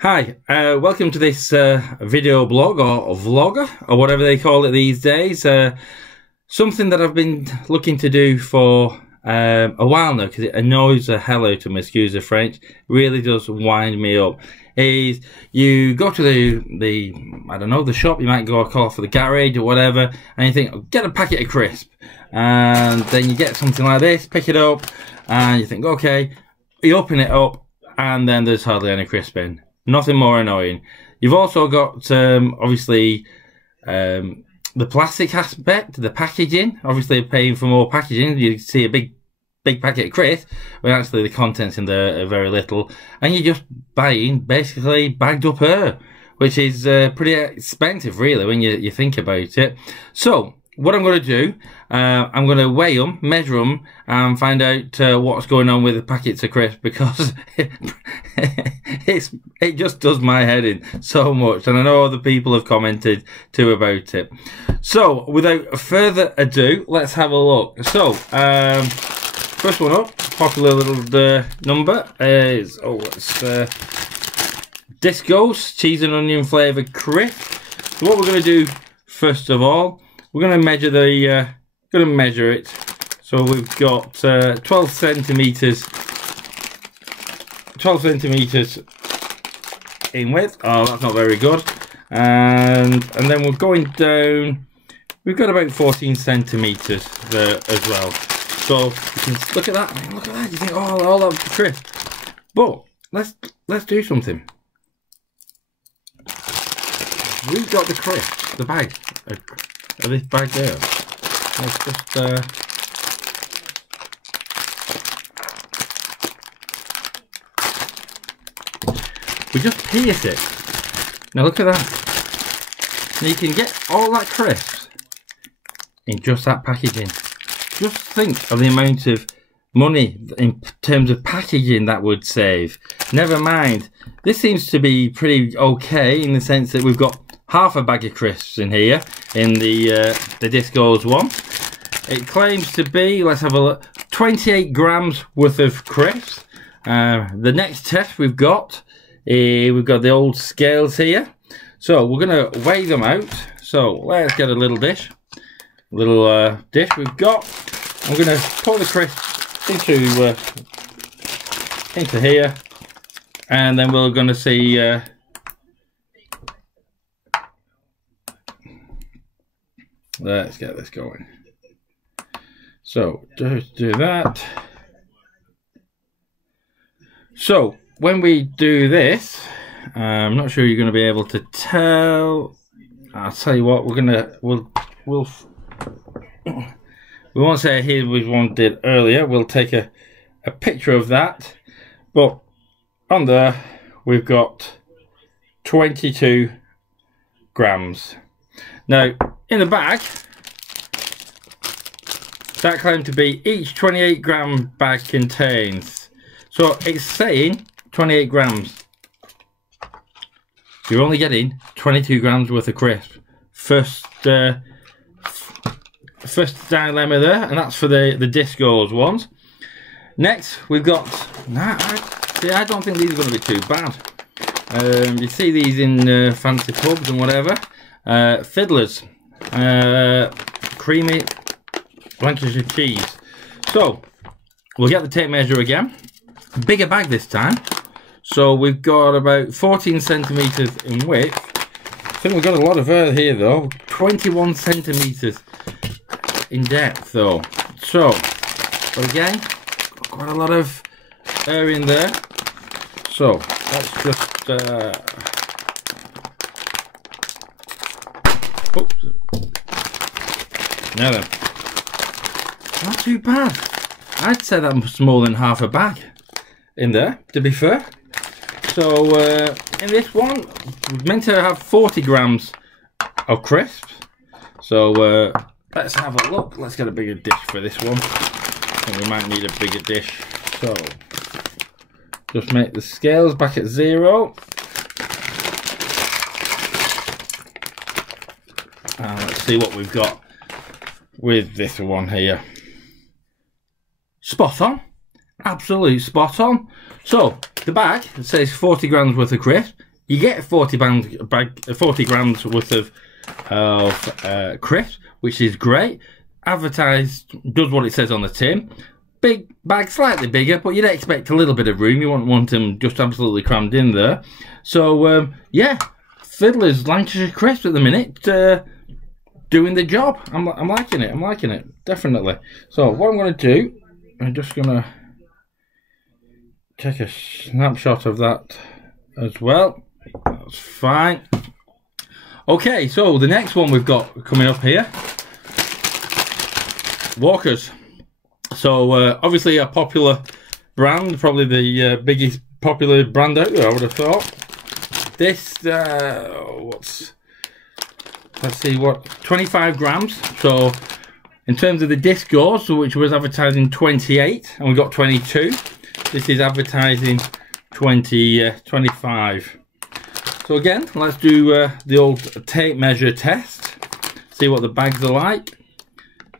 Hi, welcome to this video blog or vlogger or whatever they call it these days. Something that I've been looking to do for a while now because it annoys the hell out of me, excuse the French. It really does wind me up. Is you go to the I don't know, the shop, you might go call for the garage or whatever, and you think, oh, get a packet of crisp, and then you get something like this, pick it up, and you think, okay, you open it up, and then there's hardly any crisp in. Nothing more annoying. You've also got, obviously, the plastic aspect, the packaging. Obviously, paying for more packaging. You see a big packet of crisp, when actually the contents in there are very little. And you're just buying, basically, bagged up air, which is pretty expensive, really, when you think about it. So, what I'm going to do, I'm going to weigh them, measure them, and find out what's going on with the packets of crisp, because it just does my head in so much, and I know other people have commented too about it. So, without further ado, let's have a look. So, first one up, popular little number is, Discos Cheese and Onion Flavoured Crisp. So what we're going to do, first of all, we're going to measure it. So we've got 12 centimeters in width. Oh, that's not very good. And then we're going down. We've got about 14 centimeters there as well. So you can look at that. Man, look at that. You think, oh, all that crisp. But let's do something. We've got the crisp, the bag. Of this bag there. Let's just we just pierce it. Now look at that. Now you can get all that crisp in just that packaging. Just think of the amount of money in terms of packaging that would save. Never mind, this seems to be pretty okay in the sense that we've got half a bag of crisps in here in the Discos one. It claims to be, let's have a look, 28 grams worth of crisps. The next test we've got the old scales here. So we're going to weigh them out. So let's get a little dish. Dish we've got. I'm going to pour the crisps into here, and then we're going to see. Let's get this going. So just do that. So when we do this, I'm not sure you're going to be able to tell. I'll tell you what, we won't say here we one did earlier. We'll take a picture of that. But on there we've got 22 grams. Now in the bag, that claimed to be each 28 gram bag contains. So it's saying 28 grams. You're only getting 22 grams worth of crisp. First dilemma there, and that's for the Discos ones. Next, we've got. I don't think these are going to be too bad. You see these in fancy pubs and whatever. Fiddlers, creamy Lancashire cheese. So we'll get the tape measure again. Bigger bag this time. So we've got about 14 centimeters in width. I think we've got a lot of air here though. 21 centimeters in depth though. So, but again, quite a lot of air in there. So let's just oops. Now then, not too bad. I'd say that's more than half a bag in there, to be fair. So in this one, we're meant to have 40 grams of crisps. So let's have a look. Let's get a bigger dish for this one. I think we might need a bigger dish. So just make the scales back at 0. And let's see what we've got with this one here. Spot on. Absolute spot on. So the bag, it says 40 grams worth of crisp. you get 40 grams worth of crisps, which is great. Advertised, does what it says on the tin. Big bag, slightly bigger, but you'd expect a little bit of room. You wouldn't want them just absolutely crammed in there. So yeah, Fiddler's Lancashire Crisps at the minute, doing the job. I'm liking it. I'm liking it, definitely. So what I'm going to do, I'm just going to take a snapshot of that as well. That's fine. Okay, so the next one we've got coming up here, Walkers. So obviously a popular brand, probably the biggest popular brand out there, I would have thought. This, let's see, what, 25 grams. So in terms of the Discos, which was advertising 28, and we got 22. This is advertising 25. So again, let's do the old tape measure test. See what the bags are like.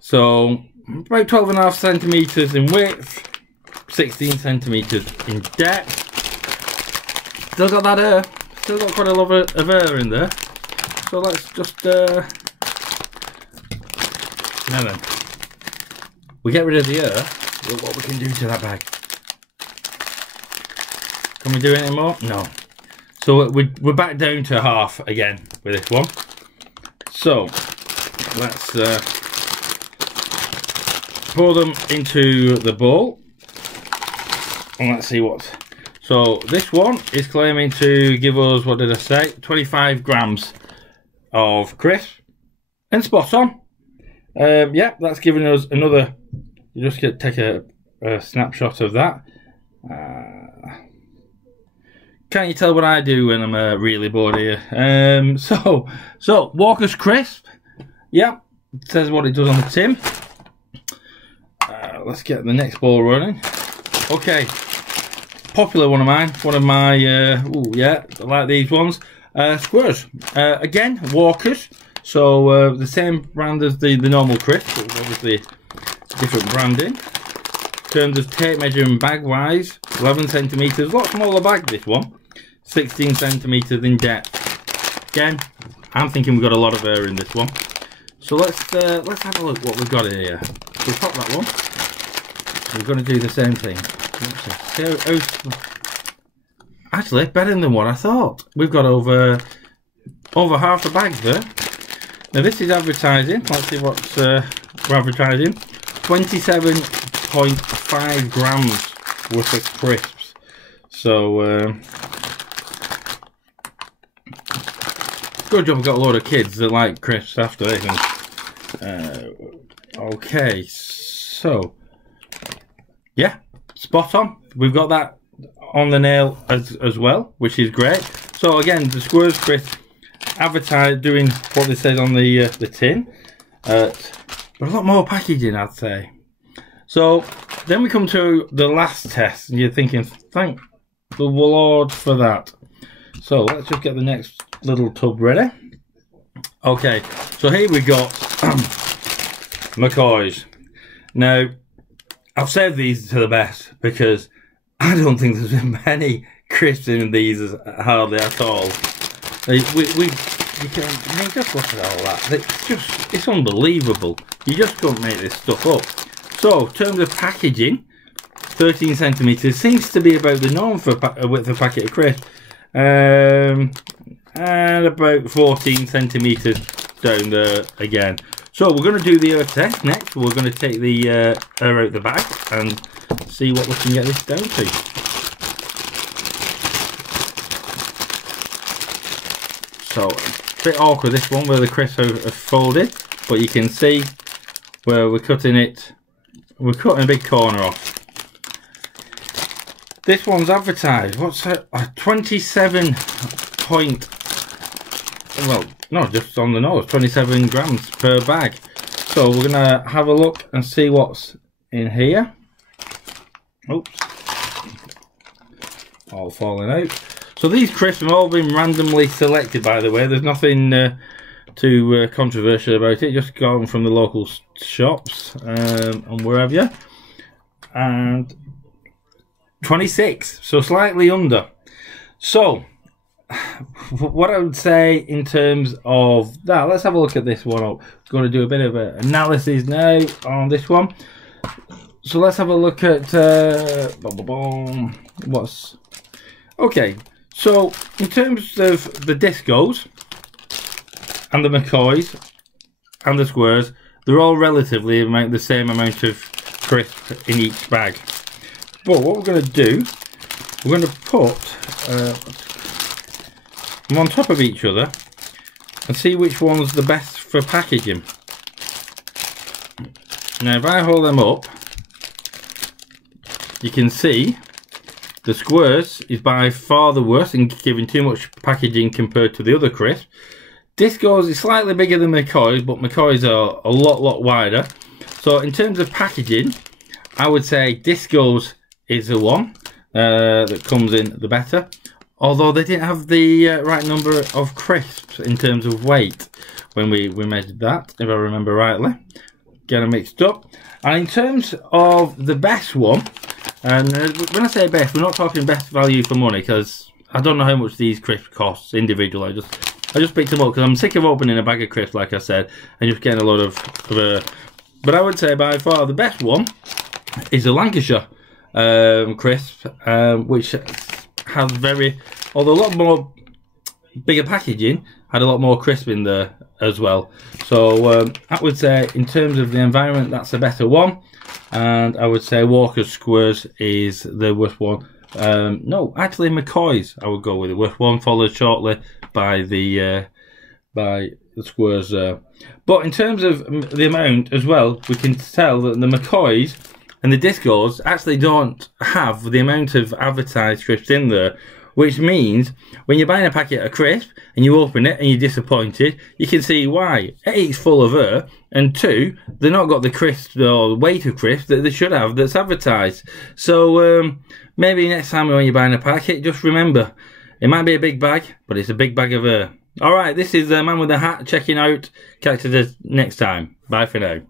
So about 12.5 centimeters in width, 16 centimeters in depth. Still got that air. Still got quite a lot of air in there. So let's just now then, we get rid of the air. Look what we can do to that bag. Can we do any more? No. So we're back down to half again with this one. So let's pour them into the bowl, and let's see what. So this one is claiming to give us, what did I say, 25 grams of crisp, and spot on. Yeah, that's giving us another. You just take a snapshot of that. Can't you tell what I do when I'm really bored here? So Walker's Crisp. Yeah, it says what it does on the tin. Let's get the next ball running. Okay, popular one of mine. One of my, ooh, yeah, I like these ones. Squares. Again, Walker's. So the same brand as the normal crisp, but obviously different branding. In terms of tape measure and bag wise, 11 centimeters. A lot smaller bag, this one. 16 centimeters in depth. Again, I'm thinking we've got a lot of air in this one. So let's have a look what we've got in here. We'll pop that one. We're going to do the same thing. Actually, better than what I thought. We've got over half the bag there. Now this is advertising. Let's see what's we're advertising. 27.5 grams worth of crisps. So good job. We've got a load of kids that like crisps after this. Okay, so yeah, spot on. We've got that on the nail as well, which is great. So again, the Squares Crisp advertised doing what they said on the tin, but a lot more packaging, I'd say. So then we come to the last test, and you're thinking, thank the Lord for that. So let's just get the next little tub ready. Okay, so here we got McCoy's. Now, I've saved these to the best because I don't think there's been many crisps in these hardly at all. You can just look at all that. It's unbelievable. You just can't make this stuff up. So, in terms of packaging, 13 centimeters seems to be about the norm for width of packet of crisps. And about 14 centimeters down there again. So we're going to do the air test next. We're going to take the air out the bag and see what we can get this down to. So a bit awkward this one where the crisps are folded, but you can see where we're cutting it. We're cutting a big corner off. This one's advertised. What's that? 27 point. Well, no, just on the nose. 27 grams per bag. So we're gonna have a look and see what's in here. Oops. All falling out. So these crisps have all been randomly selected, by the way. There's nothing too controversial about it. Just got them from the local shops and wherever. And 26, so slightly under. So what I would say in terms of that, let's have a look at this one. I'm going to do a bit of an analysis now on this one. So let's have a look at what's okay. So in terms of the Discos and the McCoys and the Squares, they're all relatively the same amount of crisp in each bag. But what we're going to do, we're going to put them on top of each other and see which one's the best for packaging. Now if I hold them up, you can see the Squares is by far the worst in giving too much packaging compared to the other crisps. Discos is slightly bigger than McCoys, but McCoys are a lot wider. So in terms of packaging, I would say Discos is the one that comes in the better. Although they didn't have the right number of crisps in terms of weight when we measured that, if I remember rightly. Get them mixed up. And in terms of the best one, and when I say best, we're not talking best value for money, because I don't know how much these crisps cost individually. I just picked them up because I'm sick of opening a bag of crisps, like I said, and just getting a lot of but I would say by far the best one is the Lancashire crisp, which has although a lot more bigger packaging, had a lot more crisp in there as well. So I would say in terms of the environment, that's a better one. And I would say Walker's Squares is the worst one. No, actually McCoy's I would go with the worst one, followed shortly by the Squares. But in terms of the amount as well, we can tell that the McCoy's and the Discos actually don't have the amount of advertised crisps in there, which means when you're buying a packet of crisps and you open it and you're disappointed, you can see why. A, it's full of air, and two, they've not got the crisp or weight of crisp that they should have that's advertised. So maybe next time when you're buying a packet, just remember, it might be a big bag, but it's a big bag of air. Alright, this is the Man with the Hat checking out. Catch you next time. Bye for now.